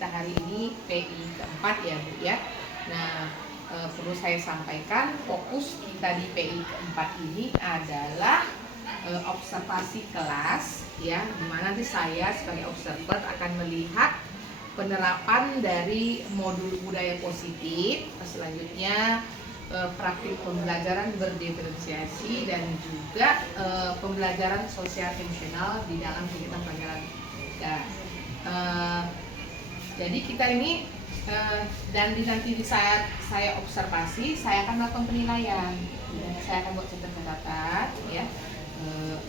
kita hari ini PI keempat ya Bu ya. Nah, perlu saya sampaikan fokus kita di PI keempat ini adalah observasi kelas ya, dimana nanti saya sebagai observer akan melihat penerapan dari modul budaya positif, selanjutnya praktik pembelajaran berdiferensiasi dan juga pembelajaran sosial emosional di dalam kegiatan pelajaran kita. Jadi kita ini dan nanti di saat saya observasi, saya akan melakukan penilaian. Saya akan buat catatan ya,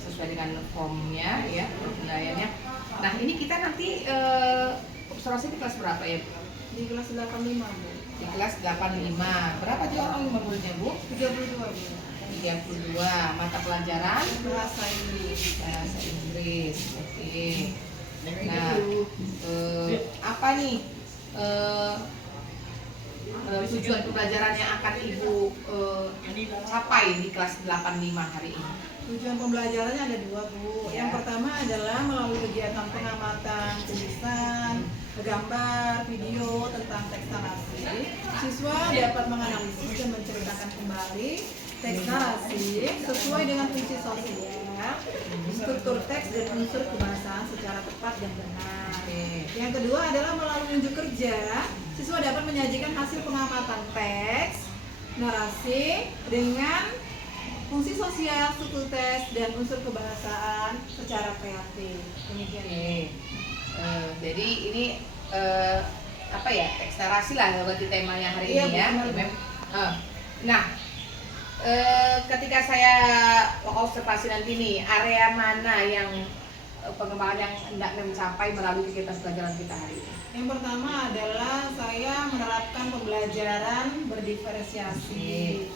sesuai dengan formnya ya, penilaiannya. Nah ini kita nanti observasi di kelas berapa ya? Di kelas 85 Bu. Di kelas 85. Berapa jumlah orang muridnya Bu? 32 Bu. 32. Mata pelajaran Bahasa Inggris. bahasa Inggris. Oke. Nah, apa nih tujuan pembelajaran yang akan Ibu capai di kelas 85 hari ini? Tujuan pembelajarannya ada dua Bu. Ya. Yang pertama adalah melalui kegiatan pengamatan tulisan, gambar, video tentang teks narasi, siswa dapat menganalisis dan menceritakan kembali teks narasi sesuai dengan fungsi sosial, struktur teks dan unsur kebahasaan secara tepat dan benar. Yang kedua adalah melalui unjuk kerja, siswa dapat menyajikan hasil pengamatan teks narasi dengan fungsi sosial, struktur teks, dan unsur kebahasaan secara kreatif. Demikian. Jadi ini apa ya, teks narasi lah berarti temanya hari Iya, ini ya. benar. Nah, ketika saya observasi nanti nih, area mana yang pengembangan yang hendak mencapai melalui kegiatan pelajaran kita hari ini? Yang pertama adalah saya menerapkan pembelajaran berdiferensiasi,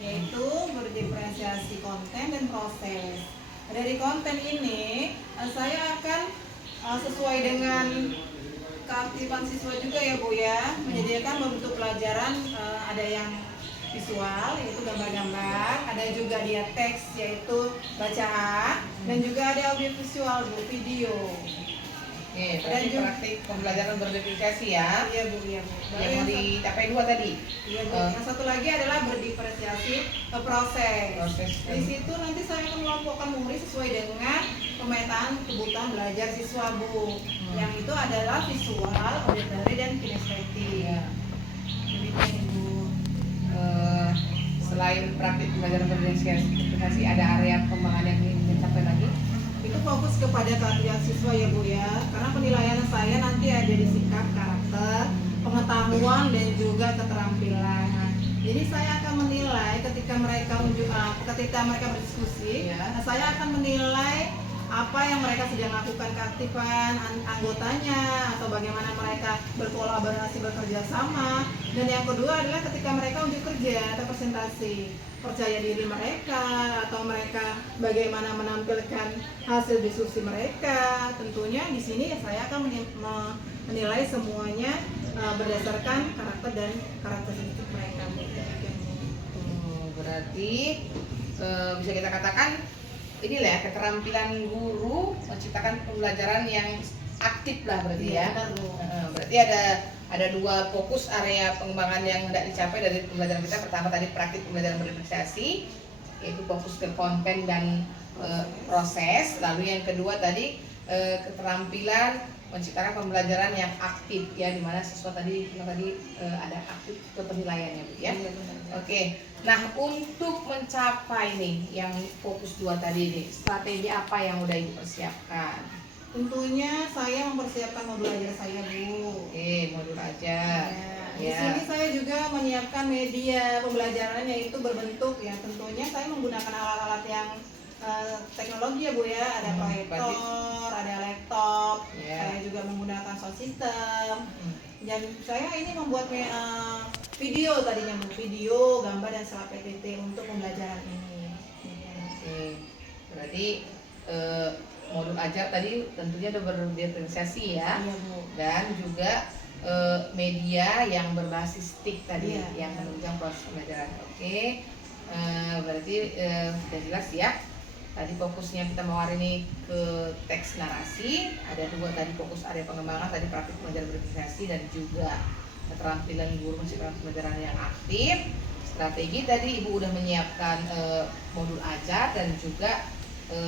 yaitu berdiferensiasi konten dan proses. Dari konten ini saya akan sesuai dengan keaktifan siswa juga ya Bu ya, menyediakan bentuk pelajaran, ada yang visual yaitu gambar-gambar, ada juga dia teks yaitu bacaan, dan juga ada audiovisual Bu, video. Oke, berarti praktik pembelajaran berdiferensiasi ya. Iya Bu, iya Bu. Yang mau dicapai dua tadi. Iya Bu. Yang satu lagi adalah berdiferensiasi proses. Di situ nanti saya akan melompokkan murid sesuai dengan pemetaan kebutuhan belajar siswa Bu. Yang itu adalah visual, auditory, dan kinestetik. Ya. Demikian Ibu. Selain praktik pembelajaran berdiferensiasi, ada area pengembangan yang ingin dicapai lagi? Itu fokus kepada keahlian siswa ya Bu ya, karena penilaian saya nanti ada di sikap, karakter, pengetahuan, dan juga keterampilan. Jadi saya akan menilai ketika mereka berdiskusi, Ya. saya akan menilai apa yang mereka sedang lakukan, keaktifan anggotanya, atau bagaimana mereka berkolaborasi, bekerja sama. Dan yang kedua adalah ketika mereka unjuk kerja atau presentasi, percaya diri mereka, atau mereka bagaimana menampilkan hasil diskusi mereka. Tentunya di sini saya akan menilai semuanya berdasarkan karakter dan karakteristik mereka. Berarti bisa kita katakan inilah ya, keterampilan guru menciptakan pembelajaran yang aktif lah berarti ya. Berarti ada dua fokus area pengembangan yang hendak dicapai dari pembelajaran kita. Pertama tadi praktik pembelajaran berdiferensiasi, yaitu fokus ke konten dan proses. Lalu yang kedua tadi keterampilan menciptakan pembelajaran yang aktif ya, di mana siswa tadi ada aktif ke penilaiannya Bu ya. Oke. Nah, untuk mencapai nih yang fokus 2 tadi nih, strategi apa yang udah Ibu persiapkan? Tentunya saya mempersiapkan modul ajar saya Bu. Oke, modul ajar. Di sini saya juga menyiapkan media pembelajaran yaitu berbentuk ya. Tentunya saya menggunakan alat-alat yang teknologi ya Bu ya. Ada proyektor, ada laptop. Saya juga menggunakan sound system. Dan saya ini membuat video tadinya Bu, video, gambar, dan slide PPT untuk pembelajaran ini. Oke. Berarti modul ajar tadi tentunya ada berdiferensiasi ya. Iya Bu. Dan juga media yang berbasis TIK tadi Iya, yang menunjang proses pembelajaran. Oke. Berarti sudah jelas ya. Tadi fokusnya kita mau hari ini ke teks narasi. Ada 2 tadi fokus area pengembangan, tadi praktik pembelajaran berkomunikasi dan juga keterampilan guru menciptakan pembelajaran yang aktif. Strategi tadi Ibu udah menyiapkan modul ajar dan juga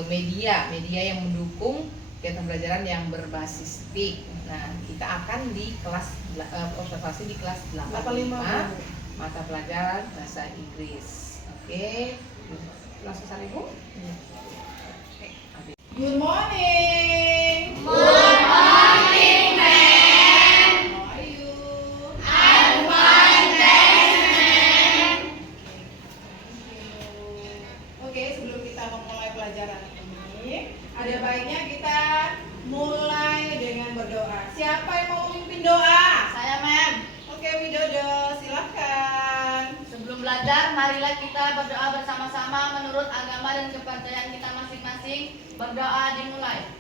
media yang mendukung kegiatan pembelajaran yang berbasis TIK. Nah, kita akan di kelas observasi di kelas 85 mata pelajaran bahasa Inggris. Oke, langsung sana Ibu. Good morning. Good morning, ma'am. How are you? I'm fine, thanks, ma'am. Oke, sebelum kita memulai pelajaran ini, ada baiknya kita mulai dengan berdoa. Siapa yang mau memimpin doa? Saya, ma'am. Oke, Widodo, silakan. Sebelum belajar, marilah kita berdoa bersama-sama menurut agama dan kepercayaan kita masing-masing. Berdoa dimulai.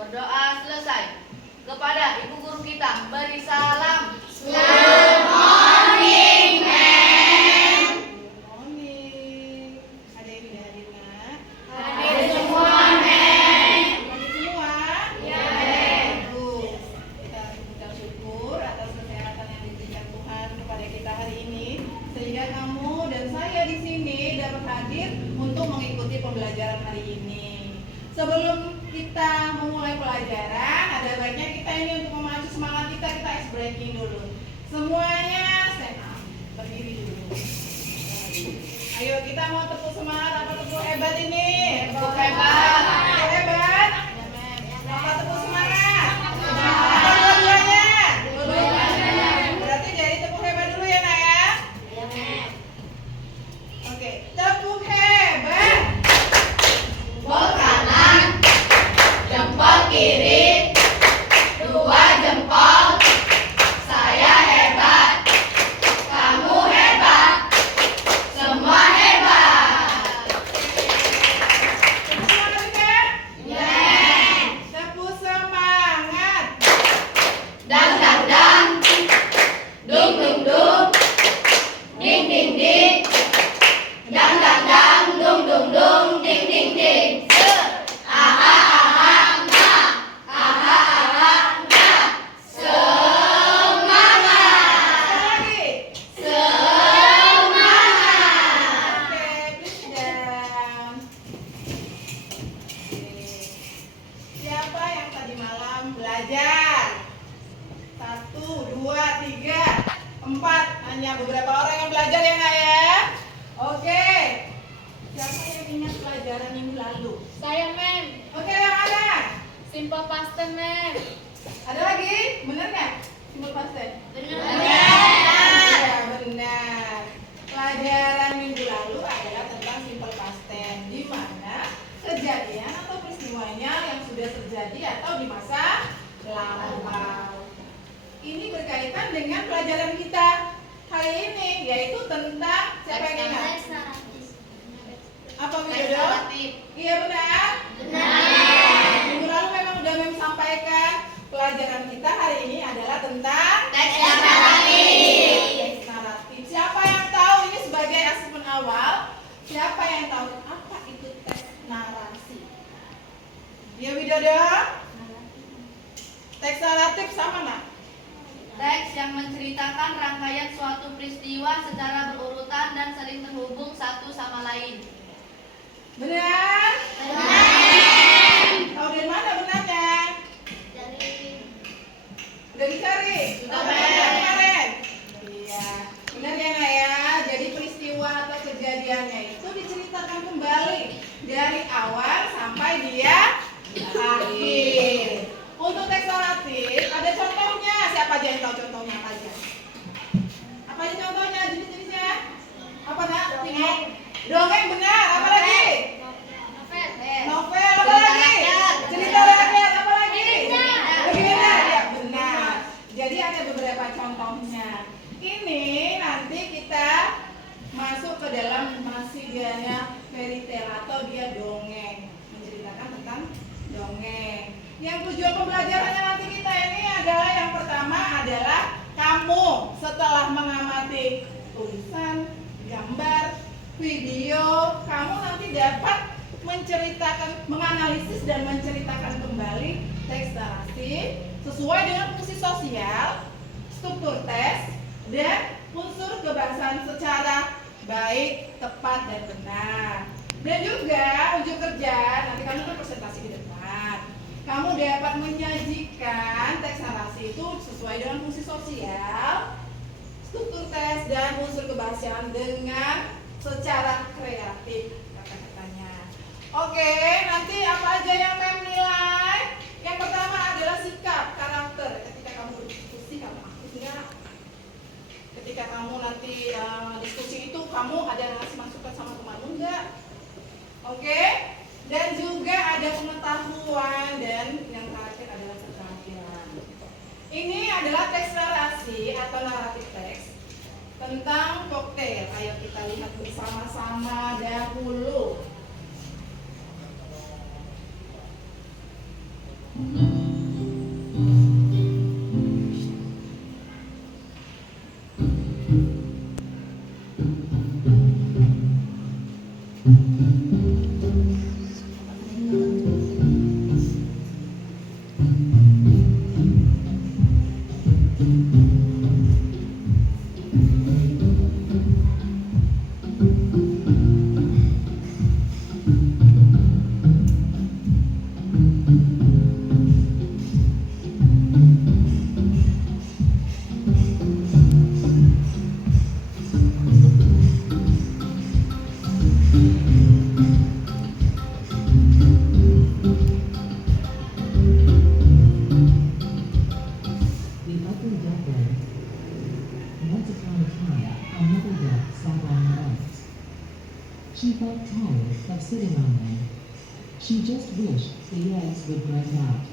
Berdoa selesai. Kepada Ibu Guru kita, beri salam. Good morning, ma'am. Good morning. Ada yang tidak hadir, Nak? Hadir semua, ma'am. Hadir semua? Iya, ma'am. Bagus. Kita mengucap syukur atas kesehatan yang diberikan Tuhan kepada kita hari ini, sehingga kamu dan saya di sini dapat hadir untuk mengikuti pembelajaran hari ini. Sebelum kita memulai pelajaran, ada baiknya kita ini untuk memacu semangat kita ice breaking dulu. Semuanya stand up, berdiri dulu. Ayo kita mau tepuk semangat apa tepuk hebat ini? Tepuk hebat. Tepuk hebat. Apa tepuk semangat? Apa dua-duanya? Dua-duanya. Berarti jadi tepuk hebat dulu ya, Nak ya? Oke, tepuk hebat. Jempol kanan, jempol kiri, 2 jempol. Saya hebat, kamu hebat, semua hebat. Tepuk semangat juga. Yeay. Tepuk semangat. Dang dang dang, dung dung dung, ding ding ding, dang dang dang, dung dung dung, ding ding ding. Aha aha nah, aha aha nah. Semangat, Sekali lagi. semangat. Oke, please down. Oke. Siapa yang tadi malam belajar? 1, 2, 3, 4. Hanya beberapa orang yang belajar ya, Nak ya? Oke. Siapa yang ingat pelajaran minggu lalu? Saya, ma'am. Oke, yang ada? Simple past tense, ma'am. Ada lagi? Bener nggak? Simple past tense? Benar. Ya, benar. Pelajaran minggu lalu adalah tentang simple past tense, di mana kejadian atau peristiwanya yang sudah terjadi atau di masa lampau. Ini berkaitan dengan pelajaran kita hari ini, yaitu tentang siapa yang ingat? Apa Widodo? Iya benar. Minggu lalu memang udah sampaikan pelajaran kita hari ini adalah tentang Teks naratif. teks naratif. Siapa yang tahu ini sebagai asesmen awal? Siapa yang tahu apa itu teks narasi? Ya Widodo? Teks naratif sama nggak? Teks yang menceritakan rangkaian suatu peristiwa secara berurutan dan saling terhubung satu sama lain. Benar? Tahu dari mana benarnya? Udah dicari? Sudah, Belajar Ma'am. kemarin? Iya. Benar ya, Nak ya? Jadi peristiwa atau kejadiannya itu diceritakan kembali dari awal sampai dia akhir. Untuk teks naratif ada contohnya. Siapa aja yang tahu contohnya apa aja? Apa aja contohnya? Jenis-jenisnya? Apa Nak? Dongeng. Dongeng benar. Apa lagi? Novel. Apa Cerita lagi? rakyat. Cerita rakyat. Apa lagi? Legenda. Legenda. Ya benar. Jadi ada beberapa contohnya. Ini nanti kita masuk ke dalam Masidiana fairy tale atau dia dongeng, menceritakan tentang dongeng. Yang tujuan pembelajarannya nanti kita ini adalah yang pertama adalah kamu setelah mengamati tulisan, gambar, video. Kamu nanti dapat menganalisis dan menceritakan kembali teks narasi sesuai dengan fungsi sosial, struktur tes, dan unsur kebahasaan secara baik, tepat, dan benar. Dan juga unjuk kerja, nanti kamu kan presentasi di depan. Kamu dapat menyajikan teks narasi itu sesuai dengan fungsi sosial, struktur tes, dan unsur kebahasaan dengan secara kreatif kata-katanya. Oke, nanti apa aja yang Mem nilai? Yang pertama adalah sikap, karakter. Ketika kamu berdiskusi, kamu aktif nggak? Ketika kamu nanti diskusi itu, kamu ada ngasih masukan sama temanmu nggak? Oke? Dan juga ada pengetahuan, dan yang terakhir adalah keterampilan. Ini adalah teks narasi atau naratif teks tentang koktail. Ayo kita lihat bersama-sama dahulu. She felt tired of sitting on them. She just wished the eggs would break out.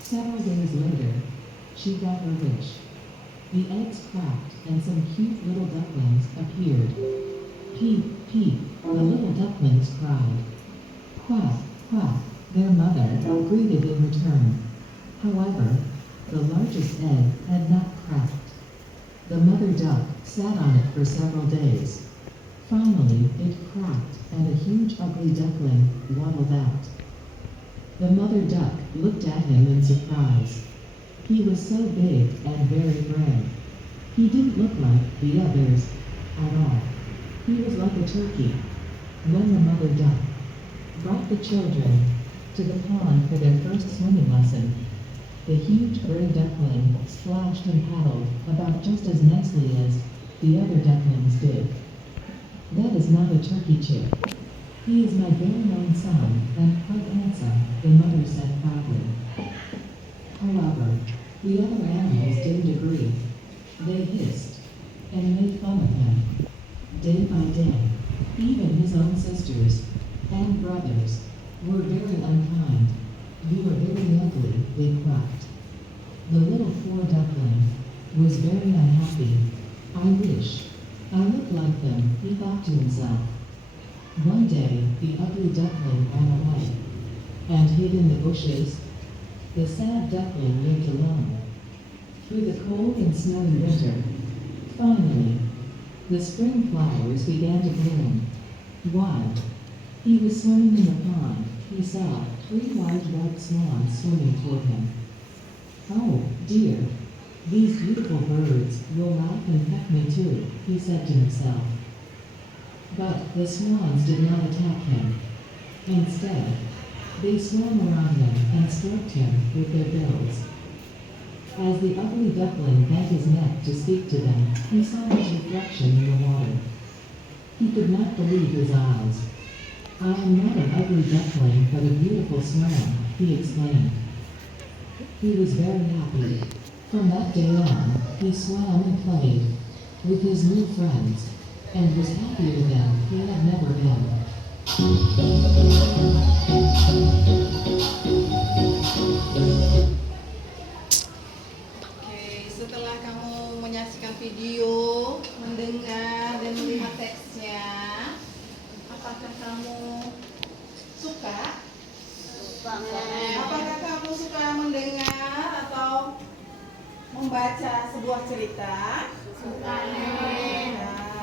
Several days later, she got her wish. The eggs cracked and some cute little ducklings appeared. Peep, peep, the little ducklings cried. Quack, quack, their mother greeted in return. However, the largest egg had not cracked. The mother duck sat on it for several days. Finally, it cracked and a huge ugly duckling waddled out. The mother duck looked at him in surprise. He was so big and very gray. He didn't look like the others at all. He was like a turkey. When the mother duck brought the children to the pond for their first swimming lesson, the huge gray duckling splashed and paddled about just as nicely as the other ducklings did. That is not a turkey chick. He is my very own son, and quite handsome, the mother said proudly. However, the other animals didn't agree. They hissed and made fun of him. Day by day, even his own sisters and brothers were very unkind. You are very ugly, they cried. The little poor duckling was very unhappy. I wish I looked like them, he thought to himself. One day, the ugly duckling ran away and hid in the bushes. The sad duckling lived alone through the cold and snowy winter. Finally, the spring flowers began to bloom. While he was swimming in the pond, he saw 3 white white swans swimming toward him. Oh, dear, these beautiful birds will laugh and peck me too, he said to himself. But the swans did not attack him. Instead, they swam around him and stroked him with their bills. As the ugly duckling bent his neck to speak to them, he saw his reflection in the water. He could not believe his eyes. I am not an ugly duckling, but a beautiful swan, he exclaimed. He was very happy. From that day on, he swam and played with his new friends, and was happier than he had never been. Oke, setelah kamu menyaksikan video, mendengar dan melihat teksnya, apakah kamu suka? Apakah kamu suka mendengar atau membaca sebuah cerita? Suka. Nah,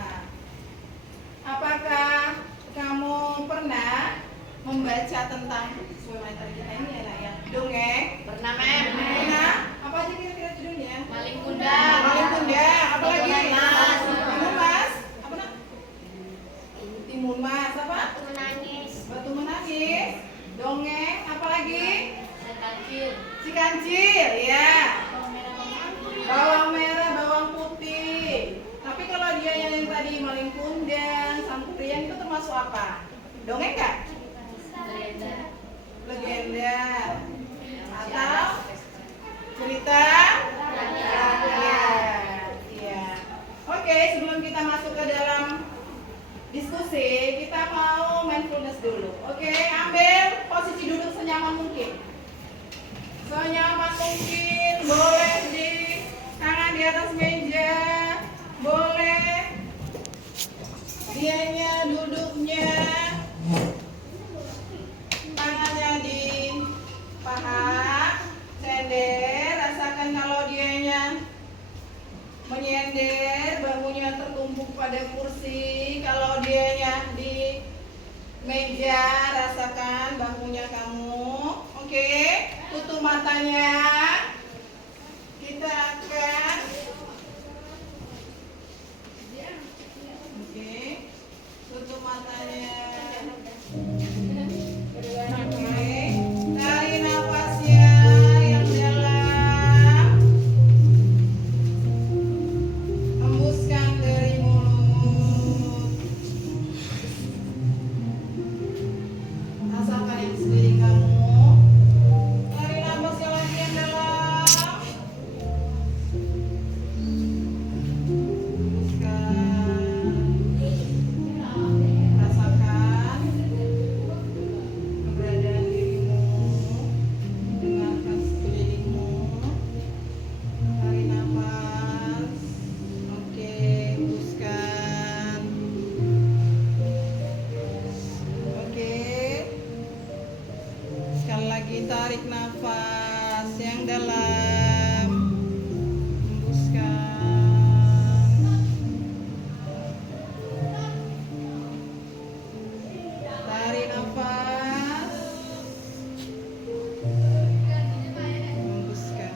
apakah kamu pernah membaca tentang sesuai tadi kita ini ya, dongeng? Pernah, Mem. Pernah? Apa aja kira-kira judulnya? Maling kundang. Maling kundang. Apa lagi? Timun Mas. Timun Mas. Apa nak? Timun Mas. Apa? Menangis. Batu menangis. Dongeng. Apa lagi? Kancil. Si kancil. Ya. Bawang merah, bawang putih. Tapi kalau dia yang tadi maling kundang, sang kurian itu termasuk apa? Dongeng nggak? Legenda. Atau cerita? Iya. Oke, sebelum kita masuk ke dalam diskusi, kita mau mindfulness dulu. Oke, ambil posisi duduk senyaman mungkin. Senyaman mungkin, boleh di tangan di atas meja, boleh dianya duduknya, tangannya di paha, sender, rasakan kalau dianya menyender, bahunya tertumpuk pada kursi, kalau dianya di meja, rasakan bahunya kamu. Oke, tutup matanya. Kita akan tutup matanya. Oke, tarik nafasnya yang dalam, hembuskan dari mulut. Rasakan yang sekeliling kamu. Tarik nafasnya lagi yang dalam. Rasakan keberadaan dirimu, dengarkan sekelilingmu. Tarik nafas. Oke, hembuskan. Oke, sekali lagi tarik nafas yang dalam, hembuskan. Tarik nafas, hembuskan.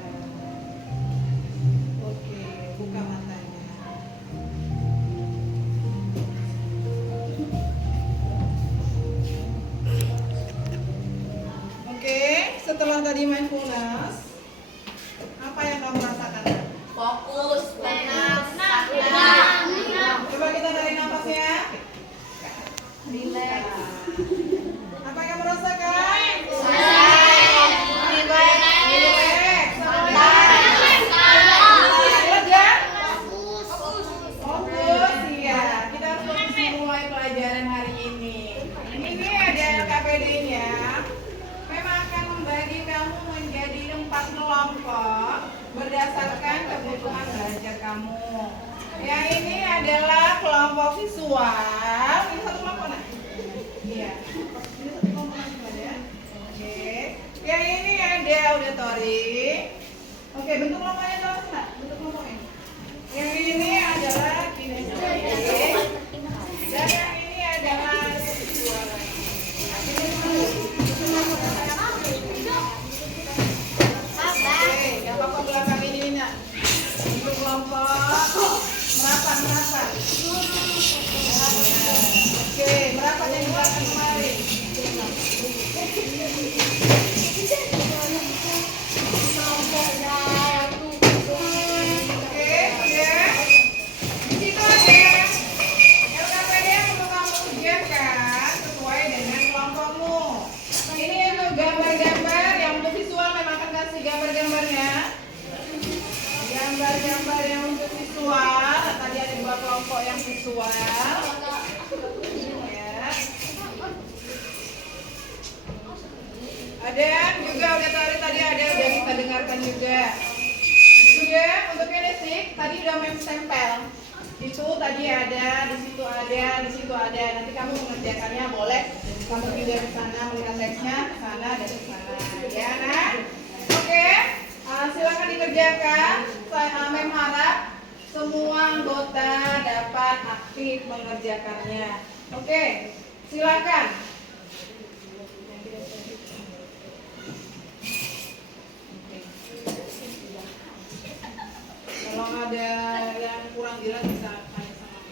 Oke, buka matanya. Oke, setelah tadi mindfulness, apa yang kamu rasakan? Fokus. Tenang. Coba kita tarik nafasnya. Relax. Apa yang kamu rasakan? Relax. Relax. Lega? Fokus, iya. Kita harus fokus mulai pelajaran hari ini. Ini ada LKPD-nya. Memang akan membagi kamu menjadi 4 kelompok berdasarkan kebutuhan belajar kamu. Yang ini adalah kelompok visual. Ini satu kelompok nak? Iya. Ini satu kelompok visual ya. Oke. Yang ini ada auditory. Oke, bentuk kelompoknya tahu nggak? Bentuk kelompoknya. Yang ini adalah kinestetik. Dan yang ini adalah visual. Oke, yang kelompok belakang ini nak. Bentuk kelompok merapat. Oke, merapat yang di belakang kemarin. Oke, ya. Di situ ada LKPD yang perlu kamu kerjakan sesuai dengan kelompokmu. Ini untuk gambar-gambar, yang untuk visual memang akan kasih gambar-gambarnya. Gambar-gambar yang untuk visual, tadi ada 2 kelompok yang visual. Ya. Ada juga tadi ada udah kita dengarkan juga. Juga untuk kinestik tadi udah stempel. Itu tadi ada, di situ ada, di situ ada. Nanti kamu mengerjakannya boleh. Kamu juga di sana melihat teksnya, ke sana dan ke sana. Ya, nah. Oke. Silakan dikerjakan. Saya harap semua anggota dapat aktif mengerjakannya. Oke, silakan. Kalau ada yang kurang jelas bisa tanya sama aku.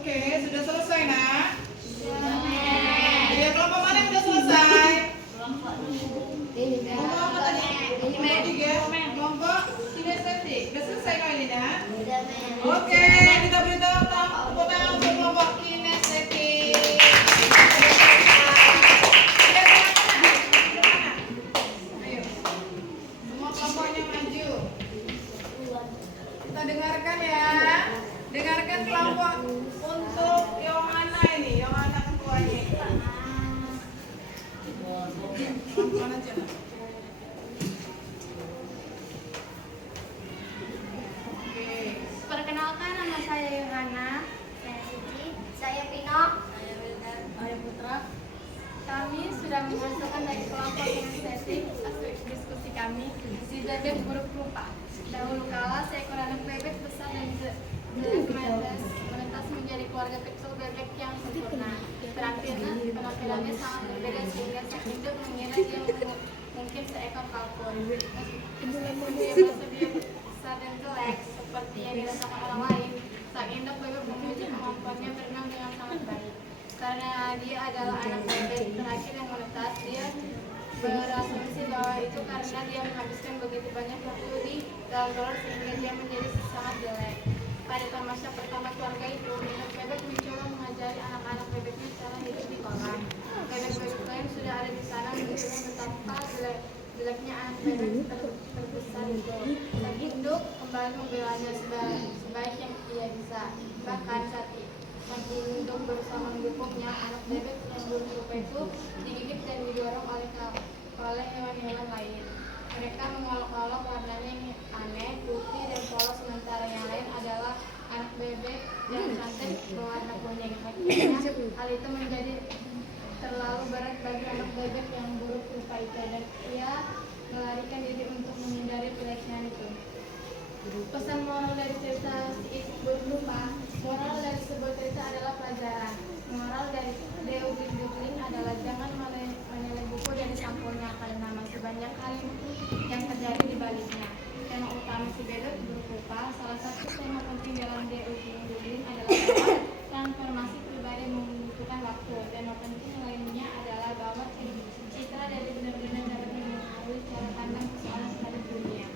Oke, sudah selesai nak? Iya, kelompok mana yang sudah selesai? Kelompok apa tadi? Kelompok 3, kelompok kinestetik. Sudah selesai kali ini nak? Oke, kita beri tepuk tangan untuk kelompok kinestetik. Ayo, semua kelompoknya maju. Kita dengarkan ya. Dengarkan kelompok untuk Yohana ini, Yohana ketuanya. Pelan-pelan aja, Nak. Perkenalkan nama kami, si bebek buruk rupa. Dahulu kala seekor anak bebek besar dan menetas menjadi keluarga kecil bebek yang sempurna. Penampilannya sangat berbeda sehingga sang induk mengira dia mungkin seekor kalkun. Meskipun dia besar dan jelek seperti yang dirasakan orang lain, sang induk bebek memuji kemampuannya berenang dengan sangat baik. Karena dia adalah anak bebek terakhir yang menetas, dia berasumsi bahwa itu karena dia menghabiskan begitu banyak waktu di dalam telur sehingga dia menjadi sangat jelek. Pada tamasya pertama keluarga itu, induk bebek mencoba mengajari anak-anak bebeknya cara hidup di kolam. Bebek-bebek lain sudah ada di sana menunjukkan betapa jeleknya anak bebek terbesar itu. Dan induk kembali membelanya sebaik yang ia bisa. Bahkan saat induk berusaha mendukungnya, anak bebek yang buruk rupa itu digigit dan didorong oleh hewan-hewan lain. Mereka mengolok-olok warnanya yang aneh, putih dan polos, sementara yang lain adalah anak bebek yang cantik berwarna kuning. Akhirnya hal itu menjadi terlalu berat bagi anak bebek yang buruk rupa itu dan ia melarikan diri untuk menghindari pelecehan itu. Pesan moral dari cerita si It buruk rupa. Moral dari sebuah cerita adalah pelajaran. Moral dari Dewdling adalah jangan menilai buku dari sampulnya karena masih banyak hal yang terjadi di baliknya. Tema utama si bebek buruk rupa. Salah satu tema penting dalam Dewdling adalah bahwa transformasi pribadi membutuhkan waktu. Tema penting lainnya adalah bahwa citra dari benar-benar dapat mempengaruhi cara pandang persoalan pada dunia.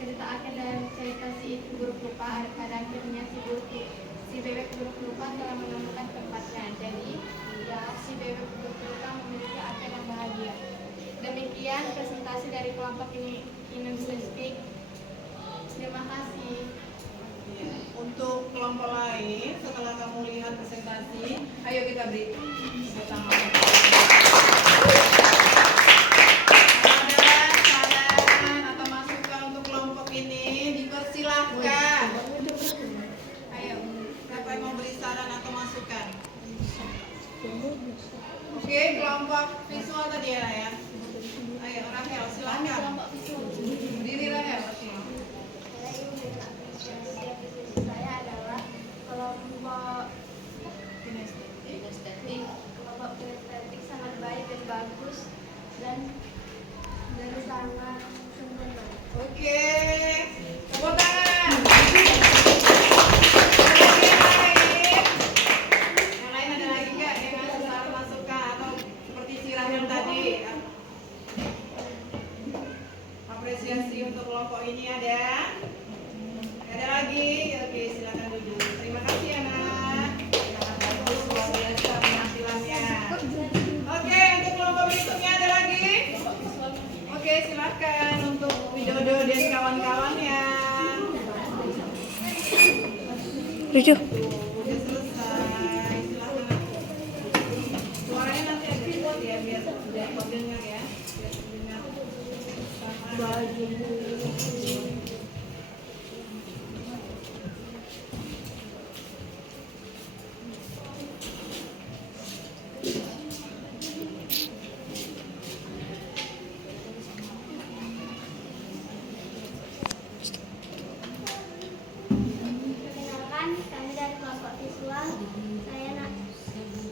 Cerita akhir dari cerita si It buruk rupa, pada akhirnya si bebek buruk rupa telah menemukan tempatnya. Jadi ya, si bebek buruk rupa memiliki akhir yang bahagia. Demikian presentasi dari kelompok ini Indonesia Speak. Terima kasih. Untuk kelompok lain, setelah kamu lihat presentasi, ayo kita beri tepuk tangan. Ada saran atau masukan untuk kelompok ini, dipersilahkan. Ayo, siapa yang mau beri saran atau masukan? Oke, kelompok visual tadi ya. Ayo, Rahel, silakan. Berdiri Rahel. Oke. Saya adalah kelompok kinestetik. Kelompok kinestetik sangat baik dan bagus dan sangat sempurna. Oke, tepuk tangan. Yang lain ada lagi nggak yang ngasih saran masukan atau seperti si Rahel tadi? Apresiasi untuk kelompok ini ada? Ada lagi? Oke, silakan duduk. Terima kasih anak. Sangat bagus, luar biasa penampilannya. Oke, untuk kelompok berikutnya ada lagi? Oke, silakan untuk Widodo dan kawan-kawannya. Lucu. Udah selesai. Silakan. Suaranya nanti ada dibuat ya biar dengar ya. Biar dengar. Perkenalkan, kami dari kelompok visual.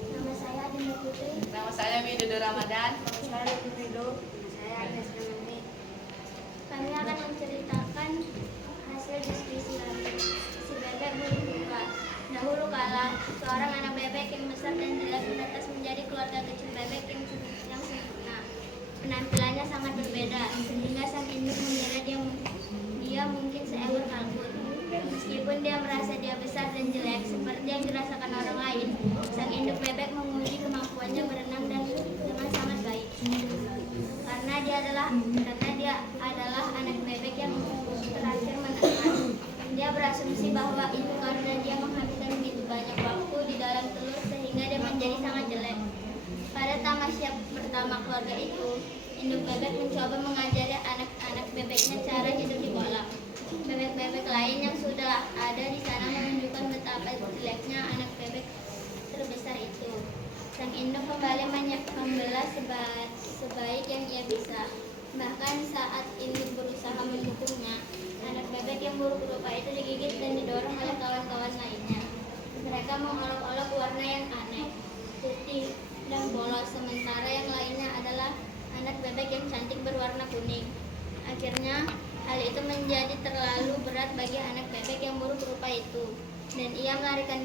Nama saya Adinda Putri. Nama saya Widodo Ramadan. Saya Widodo. Saya Agnes Ramani. Kami akan menceritakan hasil diskusi kami. Si bebek buruk rupa. Dahulu kala, seorang anak bebek yang besar dan jelek menetas menjadi keluarga kecil bebek yang sempurna. Penampilannya sangat berbeda, sehingga sang induk mengira dia mungkin seekor kalkun. Meskipun dia merasa dia besar dan jelek seperti yang dirasakan orang lain, sang induk bebek menguji kemampuannya berenang dan dengan sangat baik. Karena dia adalah anak bebek yang terakhir menetas. Dia berasumsi bahwa itu karena dia menghabiskan begitu banyak waktu di dalam telur sehingga dia menjadi sangat jelek. Pada tamasya pertama keluarga itu, induk bebek mencoba mengajari anak-anak bebeknya cara hidup di kolam. Bebek-bebek lain yang sudah ada di sana menunjukkan betapa jeleknya anak bebek terbesar itu. Sang induk kembali membelah sebaik yang ia bisa. Bahkan saat induk berusaha mendukungnya, anak bebek yang buruk rupa itu digigit dan didorong oleh kawan-kawan lainnya. Mereka mengolok-olok warna yang aneh, putih dan polos, sementara yang lainnya adalah anak bebek yang cantik berwarna kuning. Akhirnya, hal itu menjadi terlalu berat bagi anak bebek yang buruk rupa itu, dan ia melarikan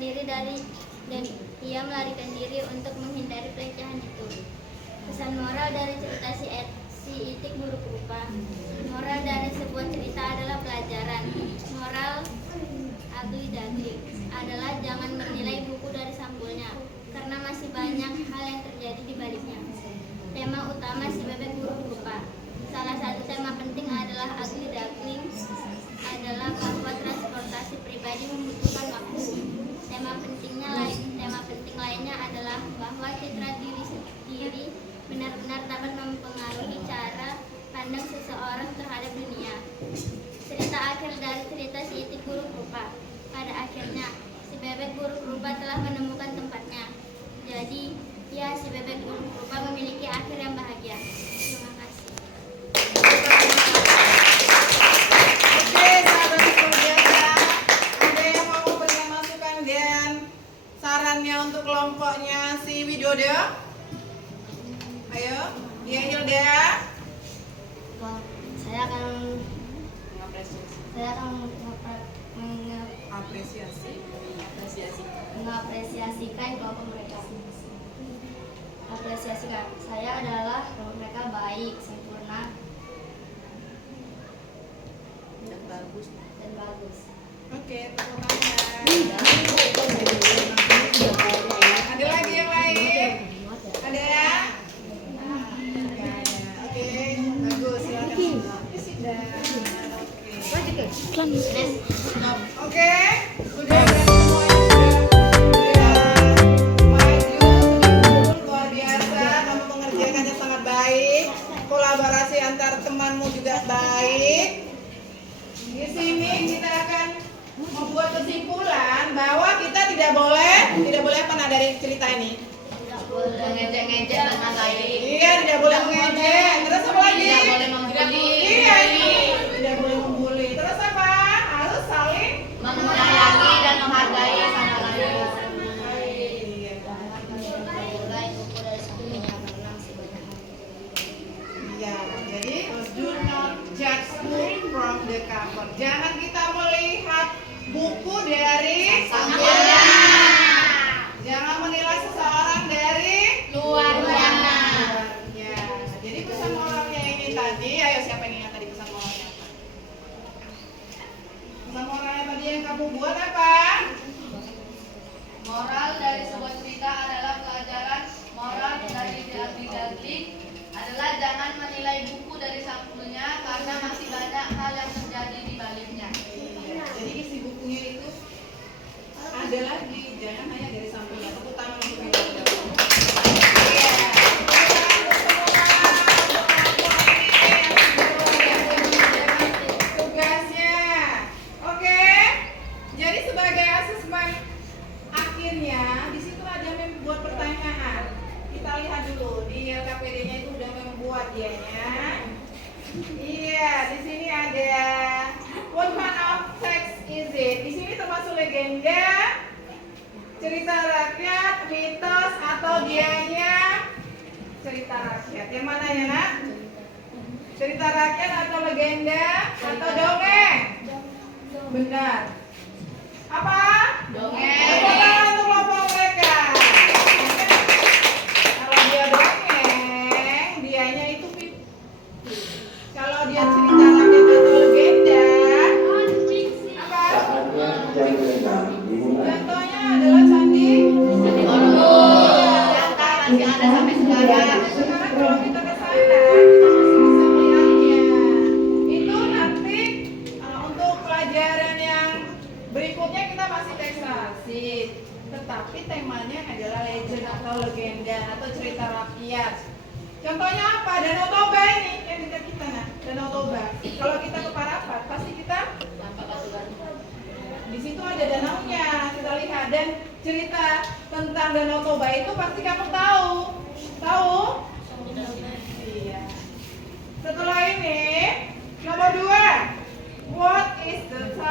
diri untuk menghindari pelecehan itu. Pesan moral dari cerita si Itik buruk rupa. Moral dari sebuah cerita adalah pelajaran. Moral ugly duckling adalah jangan menilai buku dari sampulnya, karena masih banyak hal yang terjadi di baliknya. Tema utama si bebek buruk rupa. Salah satu tema penting adalah ugly duckling adalah bahwa transportasi pribadi membutuhkan waktu. Tema penting lainnya adalah bahwa citra diri sendiri benar-benar dapat mempengaruhi cara pandang seseorang terhadap dunia. Cerita akhir dari cerita si Itik buruk rupa. Pada akhirnya, si bebek buruk rupa telah menemukan tempatnya. Jadi, ya, si bebek buruk rupa memiliki akhir yang bahagia. Terima kasih. Oke, sahabat biasa. Ada yang mau memberikan masukan dan sarannya untuk kelompoknya si Widodo? Ayo, dia Hilda. Saya akan mengapresiasikan kelompok mereka. Apresiasi saya adalah kelompok mereka baik, sempurna, dan bagus. Oke, tepuk tangan. Ada lagi yang lain? Ada ya? Oke, bagus. Silakan. Oke, sudah maju, luar biasa. Kamu mengerjakannya sangat baik. Kolaborasi antar temanmu juga baik. Di sini kita akan membuat kesimpulan bahwa kita tidak boleh apa dari cerita ini. Mengejek-ngejek dengan lain. Iya, tidak boleh mengejek. Terus apa lagi? Tidak boleh membuli. Iya, tidak boleh membuli. Terus apa? Harus saling Menyayangi dan menghargai sama lain. Iya. Mulai buku dari sebelumnya menang sebanyak Iya, jadi do not judge book from the cover. Jangan kita melihat buku dari sampulnya. Jangan menilai seseorang dari luarnya. luarnya. Jadi pesan moralnya ini tadi, ayo siapa yang ingat tadi pesan moralnya apa? Pesan moralnya tadi yang kamu buat apa? Moral dari sebuah cerita adalah pelajaran. Moral dari Ugly Duckling adalah jangan menilai buku dari sampulnya karena masih banyak hal yang terjadi di baliknya. Iya. Jadi isi bukunya itu ada lagi, jangan hanya dari sampulnya. Tepuk tangan untuk Widodo. Iya. Tugasnya. Oke. Jadi sebagai asesmen akhirnya di situ ada membuat pertanyaan. Kita lihat dulu di LKPD-nya itu udah membuat dianya. Iya, di sini ada what kind of text is it? Di sini termasuk legenda, cerita rakyat, mitos, atau dianya cerita rakyat. Yang mana ya, Nak? Cerita rakyat atau legenda atau dongeng? Benar. Apa? Dongeng. Tepuk tangan untuk kelompok mereka. Kalau dia dongeng, dianya itu kalau dia cerita rakyat atau legenda, apa? Contohnya adalah candi Masih ada sampai sekarang. Sekarang kalau kita ke sana, kita masih bisa melihatnya. Itu nanti untuk pelajaran yang berikutnya kita masih teks klasik. Tetapi temanya adalah legend atau legenda atau cerita rakyat. Contohnya apa? Danau Toba ini yang dekat kita, nah. Danau Toba. Kalau kita ke Parapat, pasti kita di situ ada danaunya. Kita lihat dan cerita tentang Danau Toba itu pasti kamu tahu. Tahu? Iya. Setelah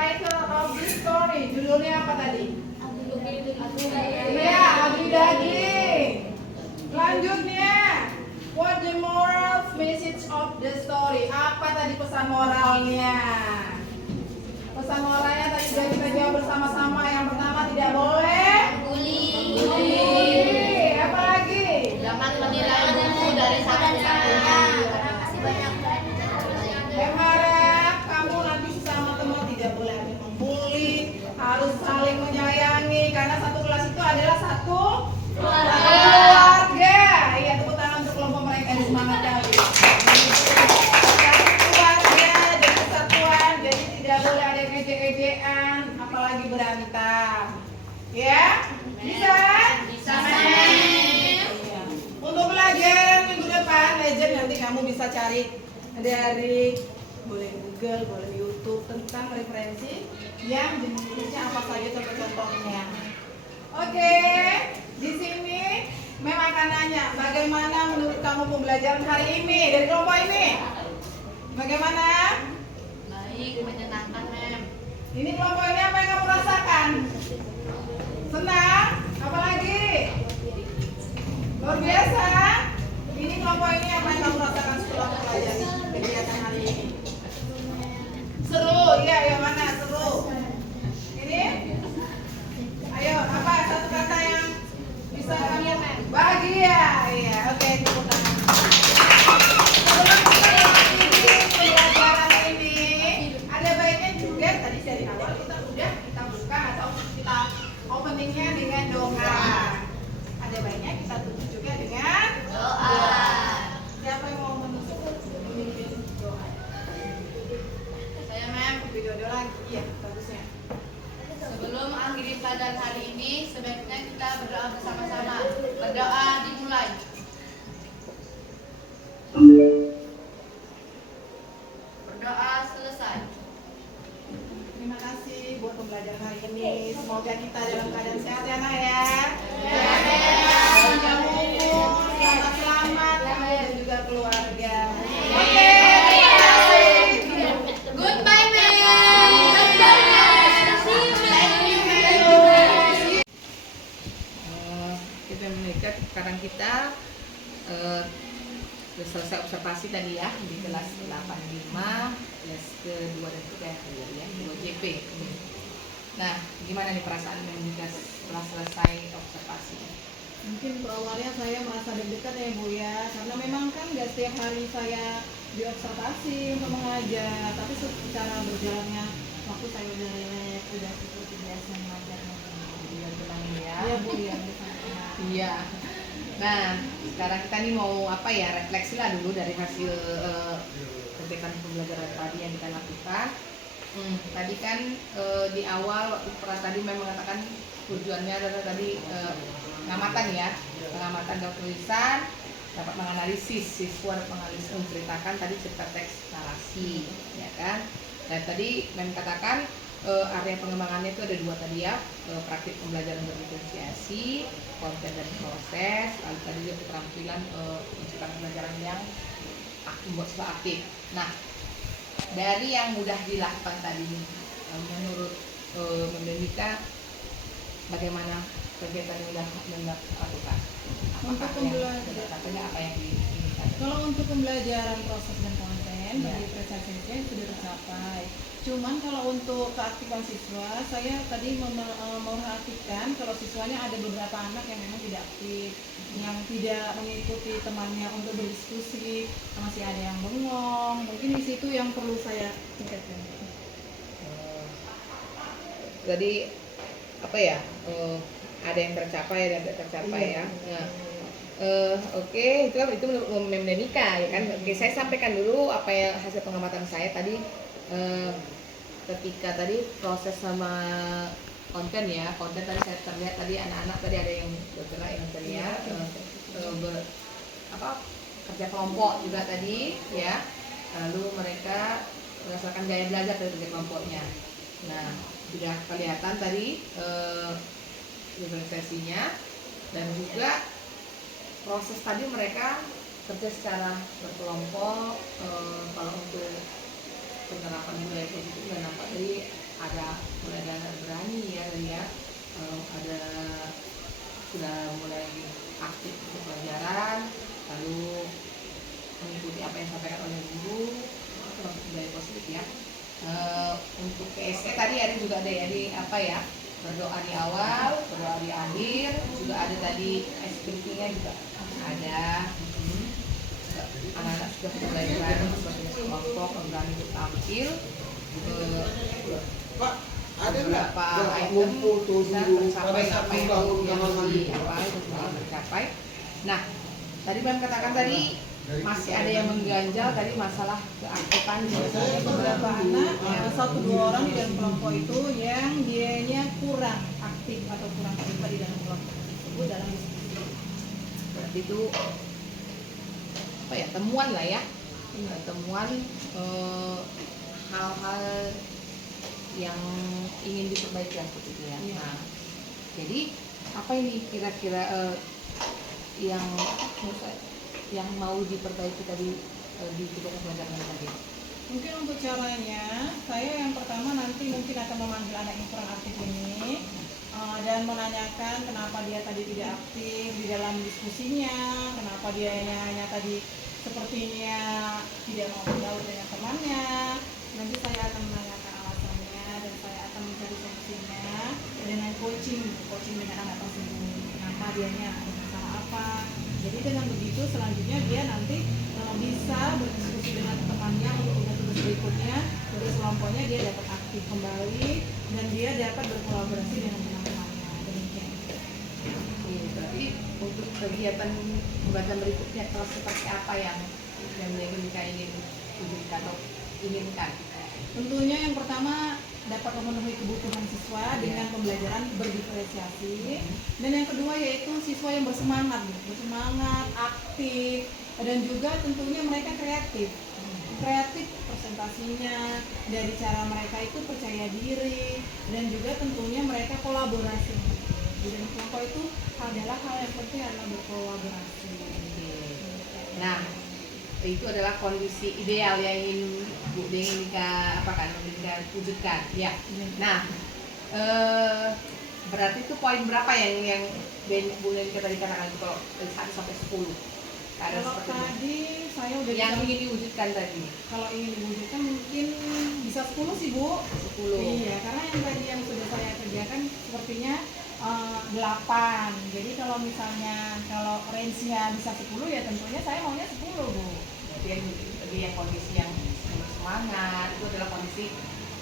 title of this story, judulnya apa tadi? Iya, adu daging. Selanjutnya, what the moral message of the story? Apa tadi pesan moralnya? Pesan moralnya tadi sudah kita jawab bersama-sama. Yang pertama, tidak boleh membuli. Apa lagi? Jangan menilai buku dari sampulnya. Berharap kamu nanti sesama teman tidak boleh ada membuli, harus saling menyayangi karena satu kelas itu adalah satu keluarga. Iya, tepuk tangan untuk kelompok mereka yang semangat kali. Satu keluarga, jadi kesatuan, jadi tidak boleh ada ejek-ejekan, apalagi berantem. Ya, bisa? Bisa, Iya. Untuk pelajaran minggu depan, legend nanti kamu bisa cari dari boleh Google, boleh YouTube tentang referensi yang jenisnya apa saja contoh-contohnya. Oke, di sini Mem akan nanya bagaimana menurut kamu pembelajaran hari ini dari kelompok ini? Bagaimana? Baik, menyenangkan, Mem. Ini kelompok ini apa yang kamu rasakan? Senang? Apalagi? Luar biasa? Ini kelompok ini apa yang kamu rasakan setelah mempelajari kegiatan hari ini? Seru, iya, yang mana seru? Ini? Ayo, apa satu kata yang bisa kamu? Bahagia, iya, oke, tepuk tangan. Sebelum kita mengakhiri pembelajaran ini, ada baiknya juga tadi dari awal kita buka atau kita openingnya dengan doa. Ada baiknya kita tutup juga dengan Doa. siapa yang mau memimpin doa? Saya, Mem. Video lagi, iya, bagusnya. Sebelum akhiri pelajaran hari ini, sebaiknya kita berdoa bersama-sama. Berdoa dimulai. Berdoa selesai. Terima kasih buat pembelajaran hari ini. Semoga kita dalam keadaan sehat ya, Nak ya. Panjang umur, selamat dan juga keluarga. Oke, terima kasih. Goodbye, Mem. Kita menikah sekarang kita sudah selesai observasi tadi ya di kelas 85, kelas kedua dan ketiga ya, 2 JP. Nah, gimana nih perasaan menikah setelah selesai observasi? Mungkin awalnya saya merasa deg-degan ya Bu ya, karena memang kan nggak setiap hari saya diobservasi untuk mengajar, tapi secara berjalannya waktu saya udah relax, udah seperti biasa mengajar. Biar tenang ya. Iya Bu ya, udah sangat tenang. Iya. Nah, sekarang kita nih mau apa ya, refleksi lah dulu dari hasil kegiatan pembelajaran tadi yang kita lakukan. Tadi kan di awal waktu tadi memang mengatakan tujuannya adalah tadi pengamatan ya, pengamatan dan tulisan dapat menganalisis, siswa dapat menganalisis, menceritakan tadi cerita teks narasi, ya kan? Dan tadi memang katakan area pengembangannya itu ada 2 tadi ya, praktik pembelajaran berdiferensiasi, konten dan proses, lalu tadi juga keterampilan menciptakan pembelajaran yang membuat siswa aktif. Nah, dari yang mudah dilakukan tadi, menurut Mendika, bagaimana kegiatan yang sudah dilakukan? Untuk pembelajaran apa yang diinginkan? Kalau untuk pembelajaran proses dan konten Ya. bagi presentasinya sudah tercapai. Cuman kalau untuk keaktifan siswa, saya tadi memperhatikan kalau siswanya ada beberapa anak yang memang tidak aktif, yang tidak mengikuti temannya untuk berdiskusi, masih ada yang bengong. Mungkin di situ yang perlu saya tingkatkan. Jadi apa ya? Ada yang tercapai, ada yang tidak tercapai Iya. ya. Nah, oke, itu menurut Mendika ya kan. Oke, saya sampaikan dulu apa yang hasil pengamatan saya tadi. Ketika tadi proses sama konten ya, konten tadi saya terlihat tadi anak-anak tadi ada yang bergerak, yang terlihat kerja kelompok juga tadi ya, lalu mereka berdasarkan gaya belajar dari kerja kelompoknya. Nah, sudah kelihatan tadi diferensiasinya, dan juga proses tadi mereka kerja secara berkelompok. Kalau untuk penerapan budaya positif juga nampak dari mulai ada berani ya tadi ya. Ada sudah mulai aktif untuk pelajaran, lalu mengikuti apa yang disampaikan oleh guru, itu masuk budaya positif ya. Untuk PSE tadi ada juga ada ya di apa ya, berdoa di awal, berdoa di akhir, juga ada tadi ice breaking-nya juga ada. Anak-anak sudah mulai berani sebagai kelompok, berani untuk tampil. Pak, ada Beberapa item ngumpul tuh bisa dulu tercapai pada saat apa yang undang-undang itu semua tercapai. Nah, tadi Bang katakan tadi masih ada yang mengganjal tadi masalah keaktifan Ada beberapa anak, satu dua orang di dalam kelompok itu yang dianya kurang aktif atau kurang terlibat di dalam kelompok tersebut dalam diskusi. berarti itu apa ya, temuan lah ya, temuan hal-hal yang ingin diperbaiki lah seperti itu ya. Iya. Nah, jadi apa ini kira-kira yang yang mau diperbaiki tadi di kegiatan pelajaran tadi? Mungkin untuk caranya, saya yang pertama nanti mungkin akan memanggil anak yang kurang aktif ini dan menanyakan kenapa dia tadi tidak aktif di dalam diskusinya, kenapa dia hanya tadi sepertinya tidak mau bergaul dengan temannya. Nanti saya akan menanyakan alasannya dan saya akan mencari solusinya dengan coaching dengan anak tersebut. Kenapa dianya ada masalah apa? Jadi dengan begitu selanjutnya dia nanti bisa berdiskusi dengan temannya untuk tugas-tugas berikutnya, tugas kelompoknya dia dapat aktif kembali dan dia dapat berkolaborasi dengan teman-temannya. Demikian. Berarti untuk kegiatan berikutnya kalau seperti apa yang mereka ingin wujudkan atau inginkan? Tentunya yang pertama dapat memenuhi kebutuhan siswa dengan pembelajaran berdiferensiasi, dan yang kedua yaitu siswa yang bersemangat, aktif, dan juga tentunya mereka kreatif presentasinya, dari cara mereka itu percaya diri, dan juga tentunya mereka kolaborasi. Di dalam kelompok itu adalah hal yang penting adalah berkolaborasi. Nah, itu adalah kondisi ideal yang ingin Bu Denika wujudkan ya. Nah, berarti itu poin berapa yang Bu Denika tadi katakan kalau dari 1 sampai 10? Ada Kalau seperti tadi saya udah yang bisa- ingin diwujudkan tadi kalau ingin diwujudkan mungkin bisa 10 sih Bu. 10. Iya, karena yang tadi yang sudah saya kerjakan sepertinya 8. Jadi kalau misalnya kalau range-nya bisa 10 ya tentunya saya maunya 10 Bu. Berarti yang kondisi yang semangat itu adalah kondisi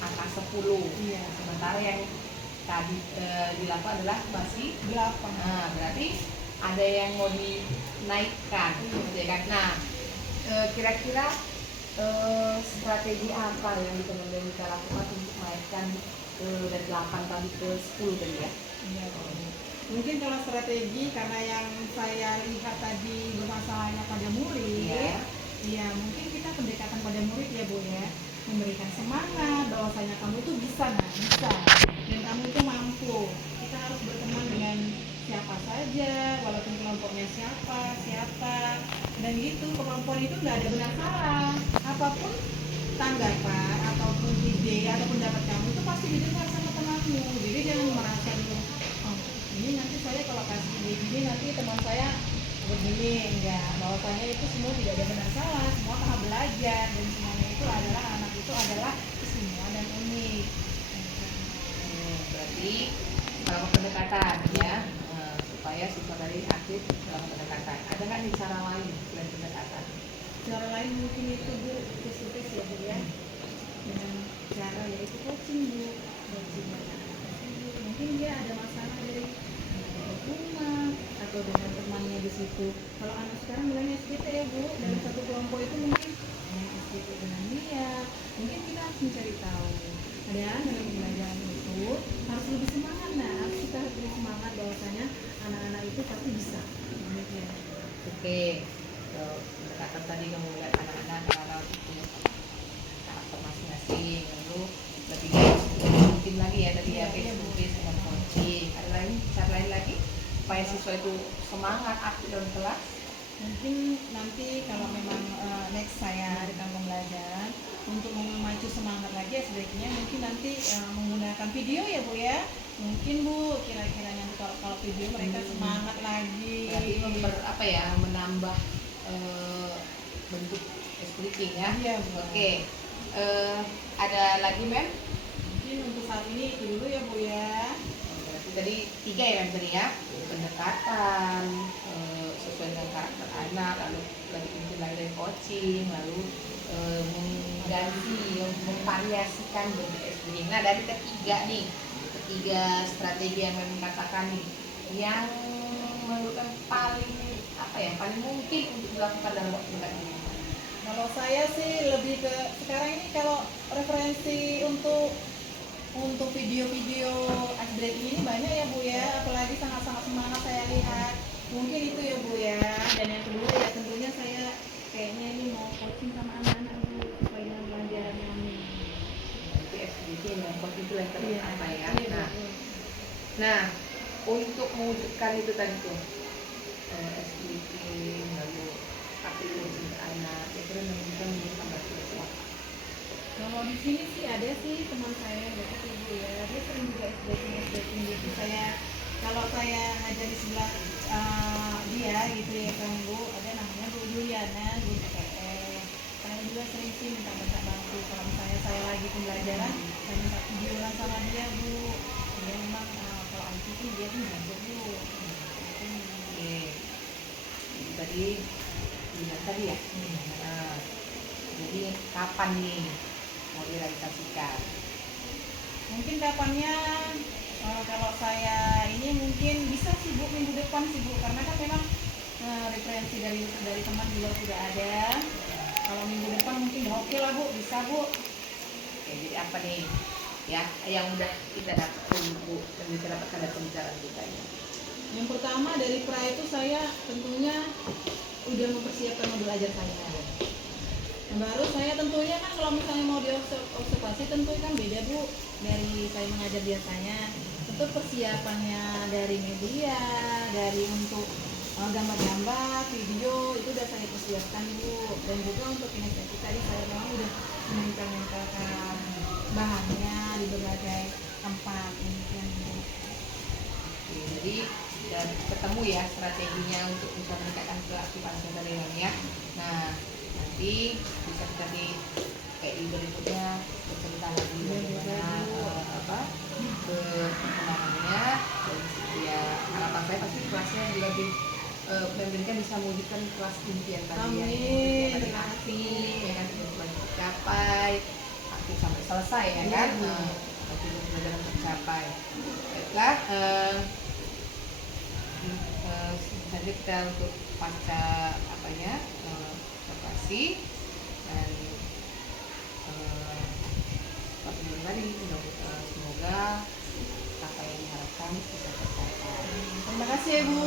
angka 10. Iya. Sementara yang tadi dilakukan adalah masih 8. Nah, berarti ada yang mau dinaikkan, ya kan? Nah, kira-kira strategi apa yang bisa kita lakukan untuk menaikkan dari 8 tadi ke 10 tadi ya? Iya, Bu. Mungkin kalau strategi karena yang saya lihat tadi bermasalahnya pada murid, Iya. ya mungkin kita pendekatan pada murid ya Bu ya, memberikan semangat bahwasanya kamu itu bisa dan kamu itu mampu. Kita harus berteman dengan siapa saja, walaupun kelompoknya siapa, dan gitu. Kemampuan itu nggak ada benar salah. Apapun tanggapan ataupun ide atau pendapat kamu itu pasti didengar sama temanmu. Jadi jangan merasa oh, ini nanti saya kalau kasih ide gini nanti teman saya begini, enggak. Bahwasanya itu semua tidak ada benar salah, semua tahap belajar dan semuanya itu adalah anak itu adalah istimewa dan unik. Berarti kalau pendekatan ya, supaya siswa tadi aktif dalam pendekatan. Ada nggak nih cara lain selain pendekatan? Cara lain mungkin itu Bu, face-to-face ya Bu ya, dengan cara yaitu coaching Bu, mungkin dia ada masalah dari rumah atau dengan temannya di situ. Kalau anak sekarang bilangnya SGT ya Bu, dalam satu kelompok itu mungkin ada yang SGT dengan dia, mungkin kita harus mencari tahu. Dan dalam pembelajaran itu harus lebih semangat, kita harus lebih semangat bahwasanya anak-anak itu pasti bisa. Demikian. Oke, pendekatan tadi kamu lihat anak-anak punya karakter masing-masing, lalu lebih mungkin lagi ya tadi ya face-to-face dengan coaching. Ada lain cara lain lagi supaya siswa itu semangat aktif dalam kelas? Mungkin nanti kalau memang next saya di kampung pembelajaran untuk memacu semangat lagi ya sebaiknya mungkin nanti menggunakan video ya Bu ya. Mungkin Bu kira-kira nanti kalau video mereka semangat lagi. Berarti apa ya, menambah bentuk speaking ya. Iya, Bu. Oke. Ada lagi men? Mungkin untuk saat ini itu dulu ya Bu ya. Berarti tadi 3 ya men tadi ya. Pendekatan sesuai dengan karakter anak, lalu lagi mungkin lagi dari coaching, lalu mengganti, memvariasikan bentuk speaking. Nah dari ketiga strategi yang memang katakan nih, yang menurut kami paling mungkin untuk dilakukan dalam waktu dekat ini. Kalau saya sih lebih ke sekarang ini kalau referensi untuk video-video ice breaking ini banyak ya Bu ya, apalagi sangat-sangat semangat saya lihat. Mungkin itu ya Bu ya. Dan yang kedua ya tentunya saya kayaknya ini mau coaching sama anak-anak Bu supaya dengan pelajaran ini. Nanti SDG yang coach itu yang Iya. apa ya. Iya, Bu. Nah untuk mewujudkan itu tadi tuh SDG lalu aktivitas anak, kira-kira menunjukkan tambah sesuatu. Kalau di sini sih ada sih teman saya gitu Bu ya, dia sering juga breaking gitu. Kalau saya ngajar di sebelah dia gitu ya kan Bu, ada namanya Bu Juliana di PTN. Saya juga sering sih minta bantu kalau misalnya saya lagi pembelajaran, saya minta videoan sama dia Bu. Dia memang kalau IT sih dia tuh jago Bu. Oke. Jadi tadi bilang tadi ya. Nah, jadi kapan nih mau direalisasikan? Mungkin kapannya kalau saya ini mungkin bisa sih Bu minggu depan sih Bu, karena kan memang referensi dari teman juga sudah ada. Kalau minggu depan mungkin udah oke lah Bu, bisa Bu. Oke, jadi apa nih ya yang udah kita dapat Bu, yang bisa dapatkan dari pembicaraan kita ini? Yang pertama dari pra itu saya tentunya udah mempersiapkan modul ajar saya. Yang baru saya tentunya kan kalau misalnya mau diobservasi tentu kan beda Bu dari saya mengajar biasanya. Tentu persiapannya dari media, dari untuk gambar-gambar, video itu udah saya persiapkan Bu. Dan juga untuk kinestetik tadi saya memang udah menempel-nempelkan bahannya di berbagai tempat demikian Bu. Oke, jadi udah ketemu ya strateginya untuk bisa meningkatkan keaktifan keseharian ya. Nah nanti bisa kita di berikutnya bercerita lagi bagaimana perkembangannya, dan ya harapan saya pasti kelasnya juga lebih memberikan bisa mewujudkan kelas impian tadi ya. Amin. Terima kasih ya kan sudah banyak tercapai aktif sampai selesai ya kan. Nanti pelajaran tercapai. Baiklah. Nanti kita untuk pasca observasi dan seperti yang tadi semoga apa yang diharapkan bisa tercapai. Terima kasih ya Bu.